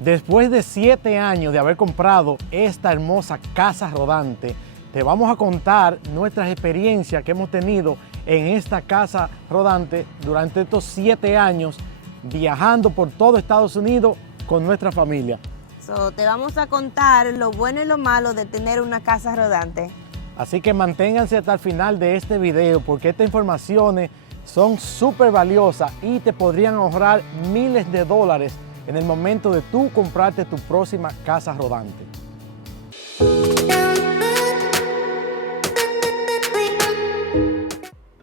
Después de 7 años de haber comprado esta hermosa casa rodante, te vamos a contar nuestras experiencias que hemos tenido en esta casa rodante durante estos 7 años viajando por todo Estados Unidos con nuestra familia. Te vamos a contar lo bueno y lo malo de tener una casa rodante. Así que manténganse hasta el final de este video porque estas informaciones son súper valiosas y te podrían ahorrar miles de dólares en el momento de tú comprarte tu próxima casa rodante.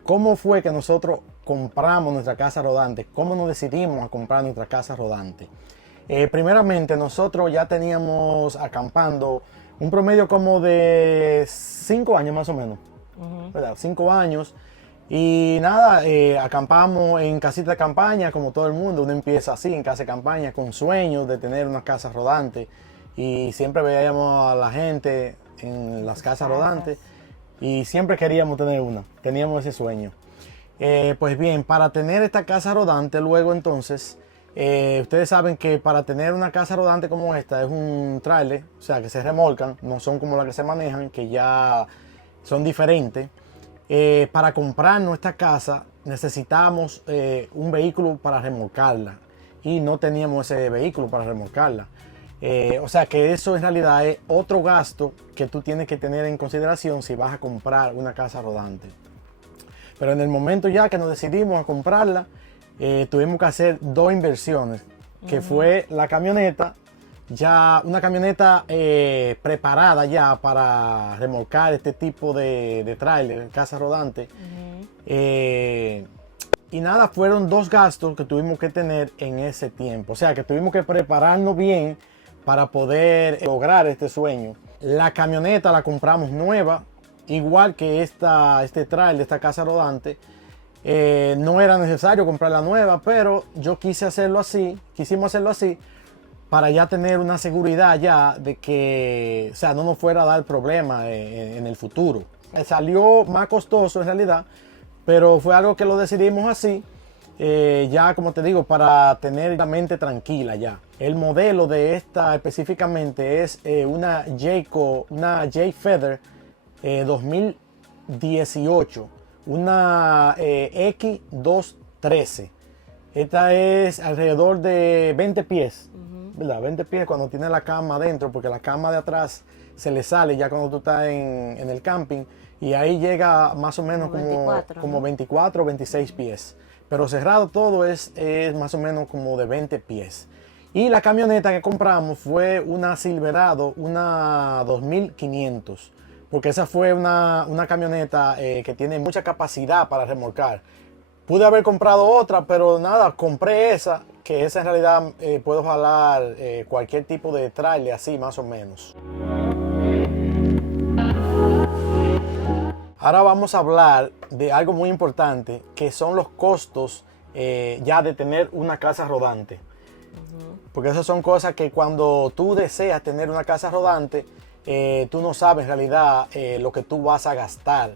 ¿Cómo fue que nosotros compramos nuestra casa rodante? ¿Cómo nos decidimos a comprar nuestra casa rodante? Primeramente, nosotros ya teníamos acampando un promedio como de 5 años más o menos, ¿verdad? 5 años. Y nada, acampamos en casita de campaña como todo el mundo. Uno empieza así, en casa de campaña, con sueños de tener una casa rodante. Y siempre veíamos a la gente en las casas rodantes y siempre queríamos tener una, teníamos ese sueño. Pues bien, para tener esta casa rodante luego entonces, ustedes saben que para tener una casa rodante como esta es un tráiler, o sea que se remolcan, no son como las que se manejan, que ya son diferentes. Para comprar nuestra casa necesitamos un vehículo para remolcarla y no teníamos ese vehículo para remolcarla. O sea que eso en realidad es otro gasto que tú tienes que tener en consideración si vas a comprar una casa rodante. Pero en el momento ya que nos decidimos a comprarla, tuvimos que hacer 2 inversiones, que fue la camioneta, ya una camioneta preparada ya para remolcar este tipo de tráiler, casa rodante. Y nada, fueron 2 gastos que tuvimos que tener en ese tiempo. O sea, que tuvimos que prepararnos bien para poder lograr este sueño. La camioneta la compramos nueva, igual que este tráiler, esta casa rodante. No era necesario comprarla nueva, pero yo quisimos hacerlo así, para ya tener una seguridad ya de que, o sea, no nos fuera a dar problemas en el futuro. Salió más costoso en realidad, pero fue algo que lo decidimos así, ya como te digo, para tener la mente tranquila ya. El modelo de esta específicamente es una J-Feather 2018, una X213. Esta es alrededor de 20 pies, ¿verdad? 20 pies cuando tiene la cama adentro, porque la cama de atrás se le sale ya cuando tú estás en el camping, y ahí llega más o menos como 24 o 26 pies. Pero cerrado todo es más o menos como de 20 pies. Y la camioneta que compramos fue una Silverado, una 2500. Porque esa fue una camioneta que tiene mucha capacidad para remolcar. Pude haber comprado otra, pero nada, compré esa, que esa en realidad puedo jalar cualquier tipo de tráiler así más o menos. Ahora vamos a hablar de algo muy importante, que son los costos ya de tener una casa rodante. Porque esas son cosas que cuando tú deseas tener una casa rodante, tú no sabes en realidad lo que tú vas a gastar.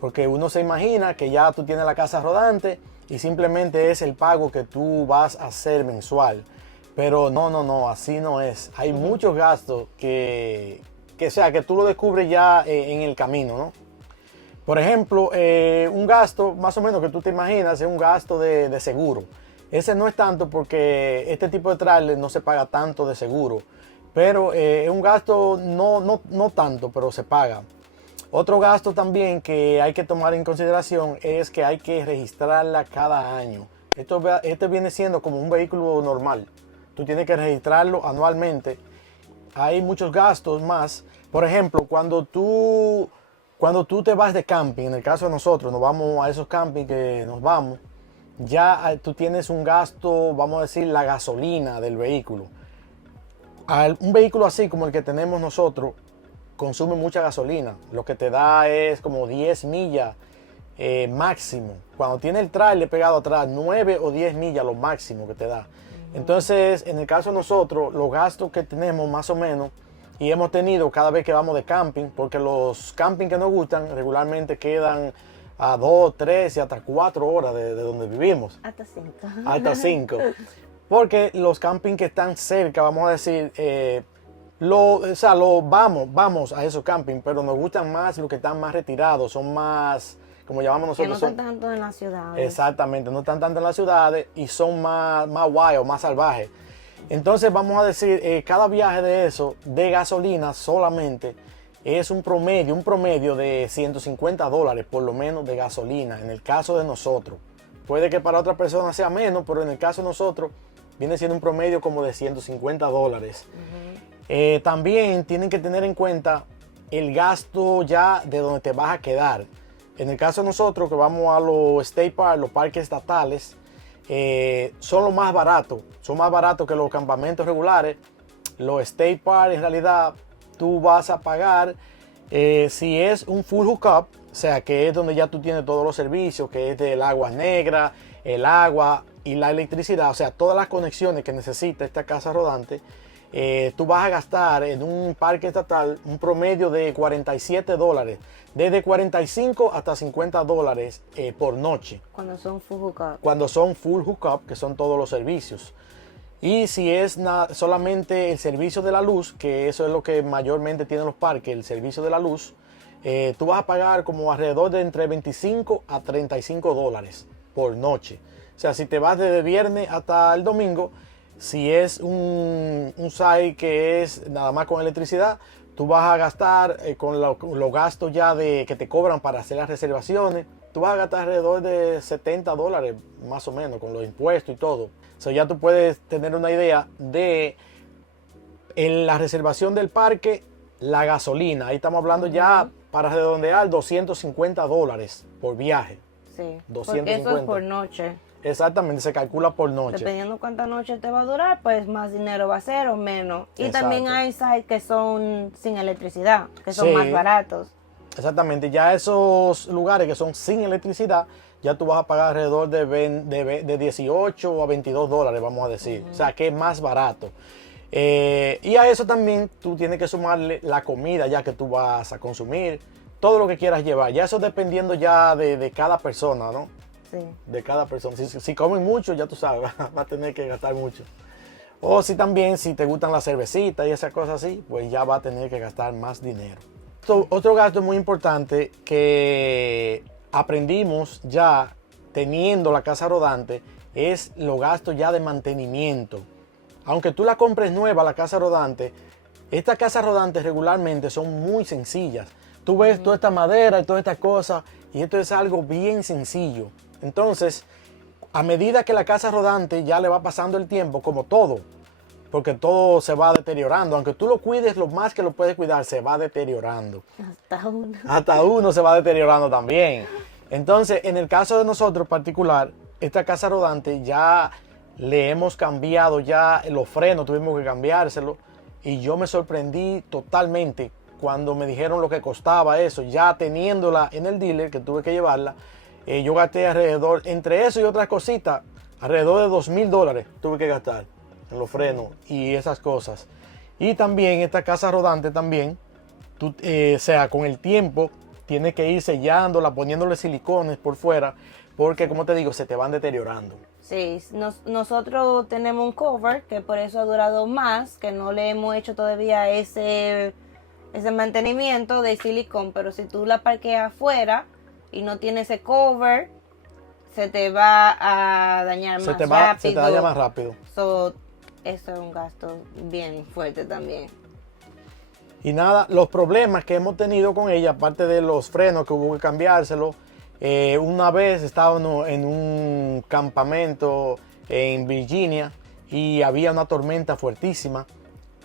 Porque uno se imagina que ya tú tienes la casa rodante y simplemente es el pago que tú vas a hacer mensual. Pero no, así no es. Hay muchos gastos que tú lo descubres ya en el camino, ¿no? Por ejemplo, un gasto más o menos que tú te imaginas es un gasto de seguro. Ese no es tanto porque este tipo de trailer no se paga tanto de seguro. Pero es un gasto no tanto, pero se paga. Otro gasto también que hay que tomar en consideración es que hay que registrarla cada año. Esto viene siendo como un vehículo normal. Tú tienes que registrarlo anualmente. Hay muchos gastos más. Por ejemplo, cuando tú te vas de camping, en el caso de nosotros, nos vamos a esos campings que nos vamos, ya tú tienes un gasto, vamos a decir, la gasolina del vehículo. Un vehículo así como el que tenemos nosotros, consume mucha gasolina. Lo que te da es como 10 millas máximo. Cuando tiene el trailer pegado atrás, 9 o 10 millas lo máximo que te da. Entonces, en el caso de nosotros, los gastos que tenemos más o menos, y hemos tenido cada vez que vamos de camping, porque los campings que nos gustan regularmente quedan a 2, 3 y hasta 4 horas de donde vivimos. Hasta 5. Hasta 5. Porque los campings que están cerca, vamos a decir, vamos a esos campings, pero nos gustan más los que están más retirados, son más, como llamamos Que nosotros. no están tanto en las ciudades. Exactamente, no están tanto en las ciudades y son más wild, más salvajes. Entonces vamos a decir, cada viaje de eso, de gasolina solamente, es un promedio de $150 por lo menos de gasolina, en el caso de nosotros. Puede que para otras personas sea menos, pero en el caso de nosotros viene siendo un promedio como de $150. También tienen que tener en cuenta el gasto ya de donde te vas a quedar. En el caso de nosotros que vamos a los state parks, los parques estatales, son los más baratos. Son más baratos que los campamentos regulares. Los state parks en realidad tú vas a pagar, si es un full hookup, o sea que es donde ya tú tienes todos los servicios, que es del agua negra, el agua y la electricidad, o sea todas las conexiones que necesita esta casa rodante. Tú vas a gastar en un parque estatal un promedio de $47, desde 45 hasta $50 por noche. Cuando son full hookup. Cuando son full hookup, que son todos los servicios. Y si es solamente el servicio de la luz, que eso es lo que mayormente tienen los parques, el servicio de la luz, tú vas a pagar como alrededor de entre 25 a $35 por noche. O sea, si te vas desde viernes hasta el domingo, si es un site que es nada más con electricidad, tú vas a gastar con los gastos ya que te cobran para hacer las reservaciones, tú vas a gastar alrededor de $70 más o menos con los impuestos y todo. So ya tú puedes tener una idea de la reservación del parque, la gasolina. Ahí estamos hablando ya para redondear $250 por viaje. Sí, 250. porque eso es por noche. Exactamente, se calcula por noche. Dependiendo cuántas noches te va a durar, pues más dinero va a ser o menos. Y Exacto. también hay sites que son sin electricidad, que son Sí. más baratos. Exactamente, ya esos lugares que son sin electricidad, ya tú vas a pagar alrededor de 18 a $22, vamos a decir. O sea, que es más barato. Y a eso también tú tienes que sumarle la comida ya que tú vas a consumir, todo lo que quieras llevar. Ya eso dependiendo ya de cada persona, ¿no? Sí. De cada persona. Si comen mucho, ya tú sabes, va a tener que gastar mucho. O si también, si te gustan las cervecitas y esas cosas así, pues ya va a tener que gastar más dinero. Otro gasto muy importante que aprendimos ya teniendo la casa rodante es los gastos ya de mantenimiento. Aunque tú la compres nueva, la casa rodante, estas casas rodantes regularmente son muy sencillas. Tú ves toda esta madera y todas estas cosas y esto es algo bien sencillo. Entonces, a medida que la casa rodante ya le va pasando el tiempo, como todo, porque todo se va deteriorando, aunque tú lo cuides lo más que lo puedes cuidar, se va deteriorando. Hasta uno. Hasta uno se va deteriorando también. Entonces, en el caso de nosotros particular, esta casa rodante ya le hemos cambiado ya los frenos, tuvimos que cambiárselo y yo me sorprendí totalmente cuando me dijeron lo que costaba eso, ya teniéndola en el dealer que tuve que llevarla. Yo gasté alrededor, entre eso y otras cositas, alrededor de $2,000 tuve que gastar en los frenos y esas cosas. Y también esta casa rodante también, o sea, con el tiempo tienes que ir sellándola, poniéndole silicones por fuera, porque como te digo, se te van deteriorando. Sí, nosotros tenemos un cover que por eso ha durado más, que no le hemos hecho todavía ese mantenimiento de silicón, pero si tú la parqueas afuera y no tiene ese cover, se te va a dañar más rápido. Se te daña más rápido. Eso es un gasto bien fuerte también. Y nada, los problemas que hemos tenido con ella, aparte de los frenos que hubo que cambiárselo, una vez estábamos en un campamento en Virginia y había una tormenta fuertísima.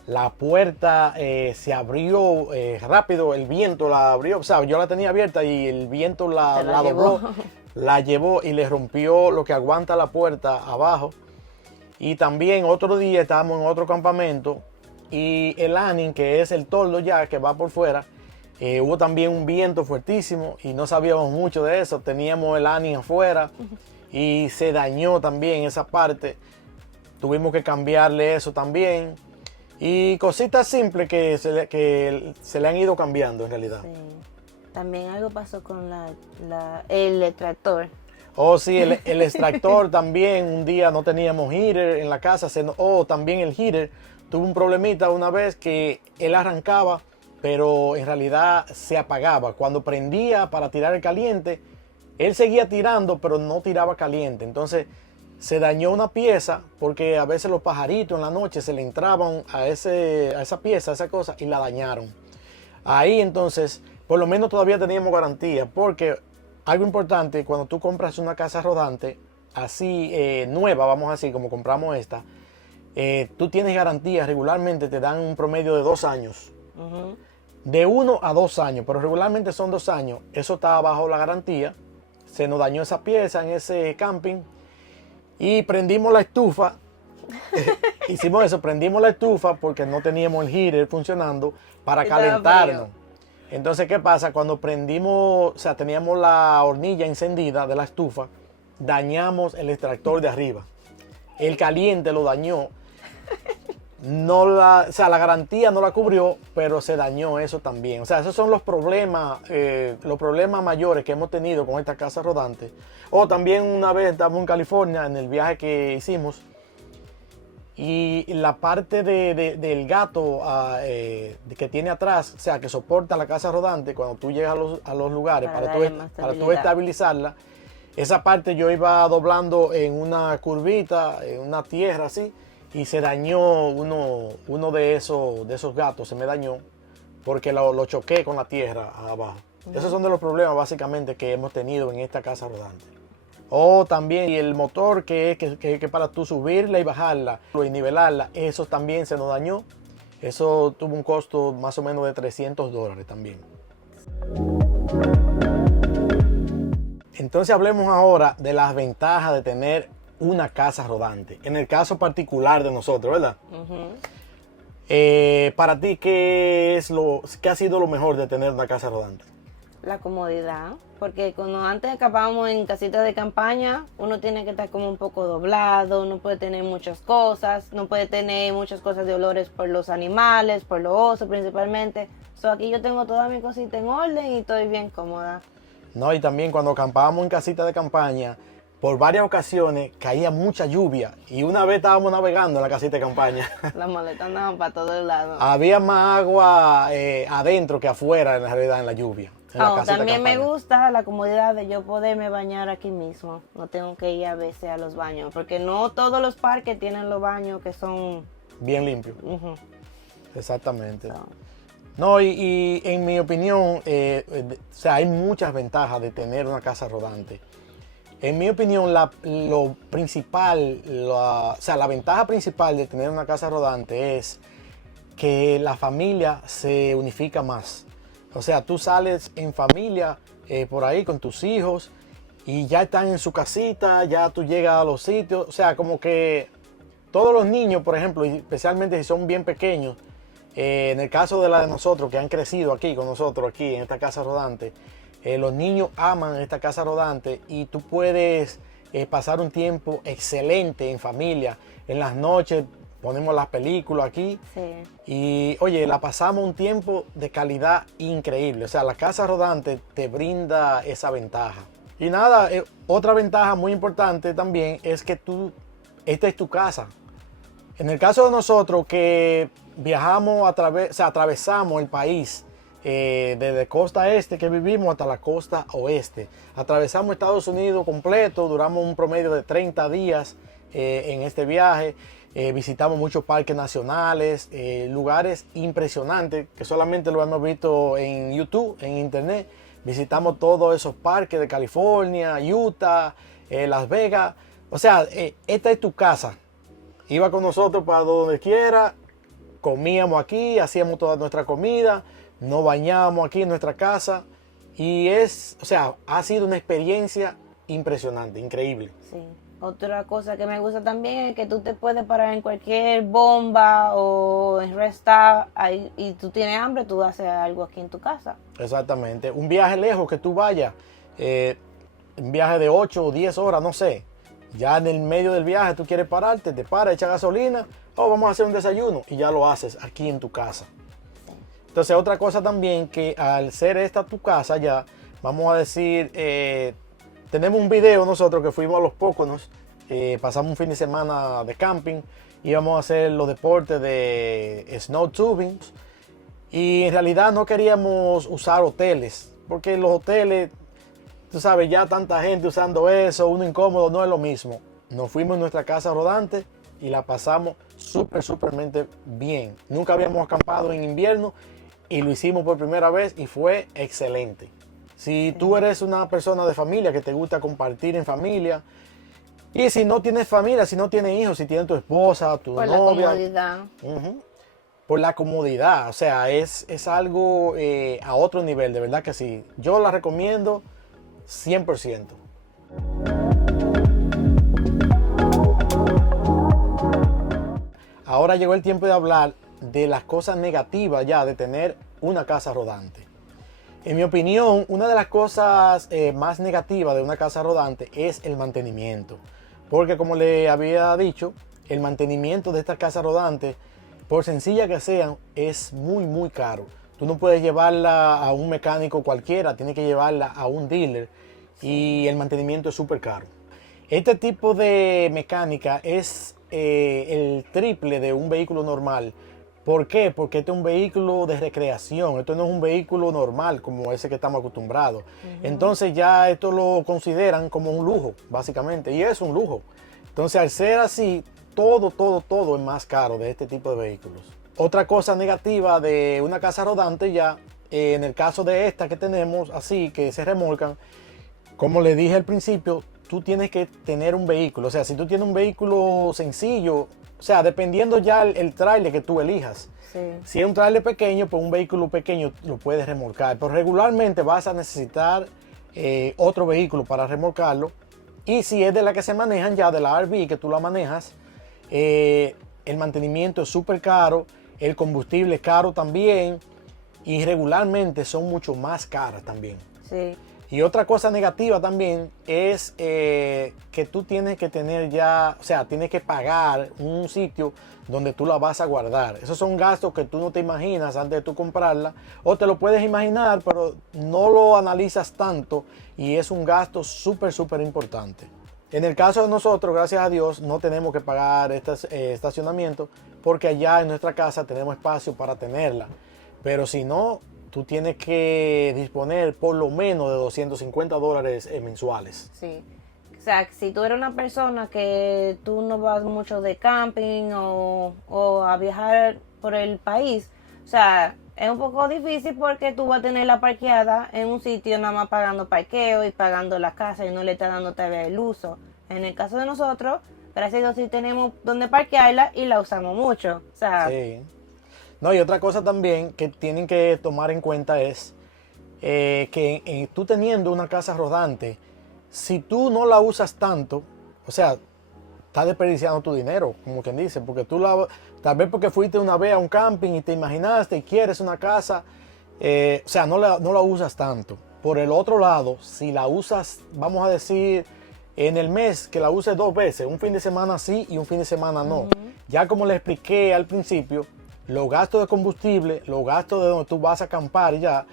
La puerta se abrió rápido, el viento la abrió, o sea, yo la tenía abierta y el viento la dobló, la llevó y le rompió lo que aguanta la puerta abajo. Y también otro día estábamos en otro campamento y el awning, que es el toldo ya que va por fuera, hubo también un viento fuertísimo y no sabíamos mucho de eso, teníamos el awning afuera y se dañó también esa parte, tuvimos que cambiarle eso también. Y cositas simples que se le han ido cambiando en realidad. Sí. También algo pasó con el tractor. O sí, el extractor también, un día no teníamos heater en la casa, o también el heater tuvo un problemita una vez que él arrancaba, pero en realidad se apagaba. Cuando prendía para tirar el caliente, él seguía tirando, pero no tiraba caliente. Entonces se dañó una pieza porque a veces los pajaritos en la noche se le entraban a esa pieza, a esa cosa, y la dañaron. Ahí entonces, por lo menos todavía teníamos garantía, porque algo importante, cuando tú compras una casa rodante, así nueva, vamos a decir, como compramos esta, tú tienes garantía, regularmente te dan un promedio de 2 años. De 1 a 2 años, pero regularmente son 2 años. Eso está bajo la garantía. Se nos dañó esa pieza en ese camping y prendimos la estufa. Hicimos eso, prendimos la estufa porque no teníamos el heater funcionando para calentarnos. Entonces, ¿qué pasa? Cuando prendimos, o sea, teníamos la hornilla encendida de la estufa, dañamos el extractor de arriba. El caliente lo dañó. La garantía no la cubrió, pero se dañó eso también. O sea, esos son los problemas mayores que hemos tenido con esta casa rodante. O también una vez estábamos en California en el viaje que hicimos y la parte del gato que tiene atrás, o sea, que soporta la casa rodante, cuando tú llegas a los lugares para tú estabilizarla, esa parte yo iba doblando en una curvita, en una tierra así, y se dañó uno de esos gatos, se me dañó porque lo choqué con la tierra abajo. Esos son de los problemas básicamente que hemos tenido en esta casa rodante. O también el motor que para tú subirla y bajarla y nivelarla, eso también se nos dañó. Eso tuvo un costo más o menos de $300 también. Entonces hablemos ahora de las ventajas de tener una casa rodante. En el caso particular de nosotros, ¿verdad? Para ti, ¿qué ha sido lo mejor de tener una casa rodante? La comodidad, porque cuando antes escapábamos en casitas de campaña, uno tiene que estar como un poco doblado, no puede tener muchas cosas, no puede tener muchas cosas de olores por los animales, por los osos principalmente. Aquí yo tengo toda mi cosita en orden y estoy bien cómoda. No, y también cuando acampábamos en casitas de campaña, por varias ocasiones caía mucha lluvia y una vez estábamos navegando en la casita de campaña. Las maletas andaban para todos lados. Había más agua adentro que afuera, en realidad, en la lluvia. También me gusta la comodidad de yo poderme bañar aquí mismo. No tengo que ir a veces a los baños, porque no todos los parques tienen los baños que son bien limpios. Exactamente. No, y en mi opinión, hay muchas ventajas de tener una casa rodante. En mi opinión, la ventaja principal de tener una casa rodante es que la familia se unifica más. O sea, tú sales en familia por ahí con tus hijos y ya están en su casita, ya tú llegas a los sitios. O sea, como que todos los niños, por ejemplo, especialmente si son bien pequeños, en el caso de nosotros que han crecido aquí con nosotros, aquí en esta casa rodante, los niños aman esta casa rodante y tú puedes pasar un tiempo excelente en familia. En las noches ponemos las películas aquí y oye, la pasamos un tiempo de calidad increíble. O sea, la casa rodante te brinda esa ventaja. Y nada, otra ventaja muy importante también es que esta es tu casa. En el caso de nosotros que viajamos, atravesamos el país desde costa este que vivimos hasta la costa oeste. Atravesamos Estados Unidos completo, duramos un promedio de 30 días en este viaje. Visitamos muchos parques nacionales, lugares impresionantes que solamente lo hemos visto en YouTube, en internet. Visitamos todos esos parques de California, Utah, Las Vegas. O sea, esta es tu casa. Iba con nosotros para donde quiera, comíamos aquí, hacíamos toda nuestra comida, nos bañábamos aquí en nuestra casa y ha sido una experiencia impresionante, increíble. Sí. Otra cosa que me gusta también es que tú te puedes parar en cualquier bomba o en rest stop y tú tienes hambre, tú haces algo aquí en tu casa. Exactamente. Un viaje lejos que tú vayas, un viaje de 8 o 10 horas, no sé. Ya en el medio del viaje tú quieres pararte, te paras, echas gasolina, vamos a hacer un desayuno y ya lo haces aquí en tu casa. Entonces otra cosa también que al ser esta tu casa ya, vamos a decir, tenemos un video nosotros que fuimos a Los Poconos, pasamos un fin de semana de camping, íbamos a hacer los deportes de snow tubing y en realidad no queríamos usar hoteles, porque los hoteles, tú sabes, ya tanta gente usando eso, uno incómodo, no es lo mismo. Nos fuimos en nuestra casa rodante y la pasamos súpermente bien. Nunca habíamos acampado en invierno y lo hicimos por primera vez y fue excelente. Si tú eres una persona de familia que te gusta compartir en familia, y si no tienes familia, si no tienes hijos, si tienes tu esposa, tu Por novia. la comodidad. Por la comodidad, o sea, es algo a otro nivel, de verdad que sí. Yo la recomiendo 100%. Ahora llegó el tiempo de hablar de las cosas negativas ya de tener una casa rodante. En mi opinión, una de las cosas más negativas de una casa rodante es el mantenimiento. Porque como le había dicho, el mantenimiento de estas casas rodantes, por sencilla que sean, es muy caro. Tú no puedes llevarla a un mecánico cualquiera, tienes que llevarla a un dealer y el mantenimiento es súper caro. Este tipo de mecánica es el triple de un vehículo normal. ¿Por qué? Porque este es un vehículo de recreación, esto no es un vehículo normal como ese que estamos acostumbrados. Entonces ya esto lo consideran como un lujo, básicamente, y es un lujo. Entonces al ser así, todo es más caro de este tipo de vehículos. Otra cosa negativa de una casa rodante ya, en el caso de esta que tenemos así, que se remolcan, como le dije al principio, tú tienes que tener un vehículo. O sea, si tú tienes un vehículo sencillo, o sea, dependiendo ya el tráiler que tú elijas. Sí. Si es un tráiler pequeño, pues un vehículo pequeño lo puedes remolcar. Pero regularmente vas a necesitar otro vehículo para remolcarlo. Y si es de la que se manejan ya, de la RV que tú la manejas, el mantenimiento es súper caro, el combustible es caro también y regularmente son mucho más caras también. Sí. Y otra cosa negativa también es que tú tienes que tener ya, o sea, tienes que pagar un sitio donde tú la vas a guardar. Esos son gastos que tú no te imaginas antes de tú comprarla, o te lo puedes imaginar, pero no lo analizas tanto y es un gasto súper importante. En el caso de nosotros, gracias a Dios, no tenemos que pagar este estacionamiento porque allá en nuestra casa tenemos espacio para tenerla. Pero si no, tú tienes que disponer por lo menos de $250 mensuales. Sí. O sea, si tú eres una persona que tú no vas mucho de camping o a viajar por el país, o sea, es un poco difícil porque tú vas a tenerla parqueada en un sitio nada más pagando parqueo y pagando la casa y no le está dando todavía el uso. En el caso de nosotros, gracias a Dios sí tenemos donde parquearla y la usamos mucho. O sea, Sí. No, y otra cosa también que tienen que tomar en cuenta es que tú teniendo una casa rodante, si tú no la usas tanto, o sea, estás desperdiciando tu dinero, como quien dice, porque tal vez porque fuiste una vez a un camping y te imaginaste y quieres una casa, o sea, no la usas tanto. Por el otro lado, si la usas, vamos a decir, en el mes, que la uses 2 veces, un fin de semana sí y un fin de semana no. Ya como le expliqué al principio, los gastos de combustible, los gastos de donde tú vas a acampar ya,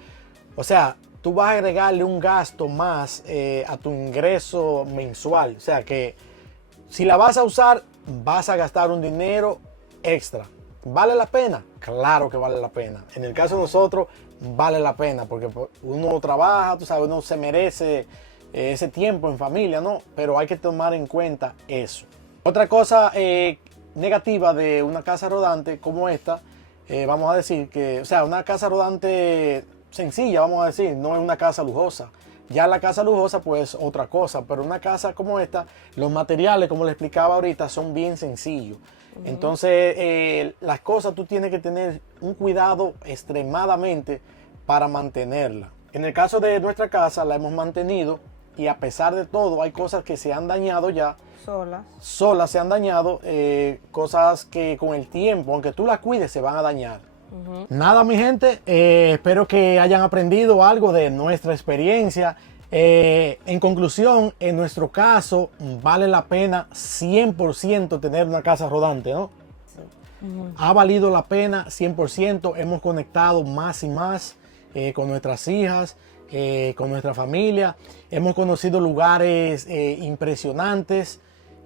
o sea, tú vas a agregarle un gasto más a tu ingreso mensual. O sea que si la vas a usar, vas a gastar un dinero extra. ¿Vale la pena? Claro que vale la pena. En el caso de nosotros, vale la pena porque uno trabaja, tú sabes, uno se merece ese tiempo en familia, ¿no? Pero hay que tomar en cuenta eso. Otra cosa negativa de una casa rodante como esta, vamos a decir que, o sea, una casa rodante sencilla, vamos a decir, no es una casa lujosa. Ya la casa lujosa, pues otra cosa, pero una casa como esta, los materiales, como le explicaba ahorita, son bien sencillos. Entonces, las cosas tú tienes que tener un cuidado extremadamente para mantenerla. En el caso de nuestra casa, la hemos mantenido y a pesar de todo, hay cosas que se han dañado ya. Solas se han dañado, cosas que con el tiempo, aunque tú las cuides, se van a dañar. Nada, mi gente, espero que hayan aprendido algo de nuestra experiencia. En conclusión, en nuestro caso, vale la pena 100% tener una casa rodante, ¿no? Sí. Ha valido la pena 100%, hemos conectado más y más con nuestras hijas. con nuestra familia. Hemos conocido lugares impresionantes.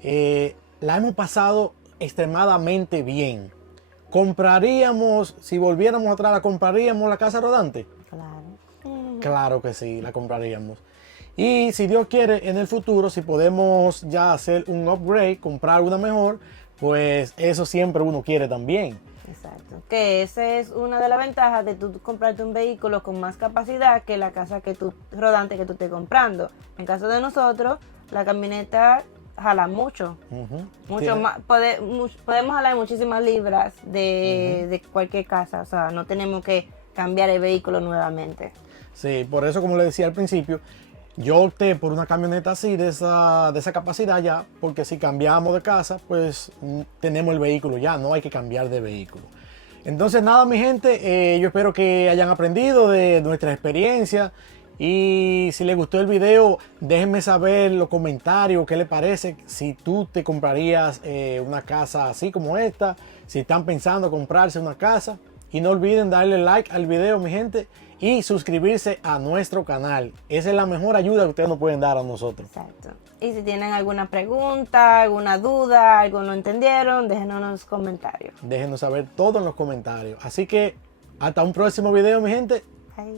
La hemos pasado extremadamente bien. ¿Compraríamos, si volviéramos atrás, la compraríamos la casa rodante? Claro. Claro que sí, la compraríamos. Y si Dios quiere, en el futuro, si podemos ya hacer un upgrade, comprar una mejor, pues eso siempre uno quiere también. Exacto. Que esa es una de las ventajas de tú comprarte un vehículo con más capacidad que la casa rodante que tú estés comprando. En caso de nosotros, la camioneta jala mucho. Mucho más, podemos jalar muchísimas libras de cualquier casa. O sea, no tenemos que cambiar el vehículo nuevamente. Sí, por eso, como le decía al principio, yo opté por una camioneta así, de esa capacidad ya, porque si cambiamos de casa, pues tenemos el vehículo ya, no hay que cambiar de vehículo. Entonces nada, mi gente, yo espero que hayan aprendido de nuestra experiencia y si les gustó el video, déjenme saber en los comentarios qué les parece, si tú te comprarías una casa así como esta, si están pensando comprarse una casa. Y no olviden darle like al video, mi gente, y suscribirse a nuestro canal. Esa es la mejor ayuda que ustedes nos pueden dar a nosotros. Exacto. Y si tienen alguna pregunta, alguna duda, algo no entendieron, déjenos en los comentarios. Déjenos saber todo en los comentarios. Así que hasta un próximo video, mi gente. Bye.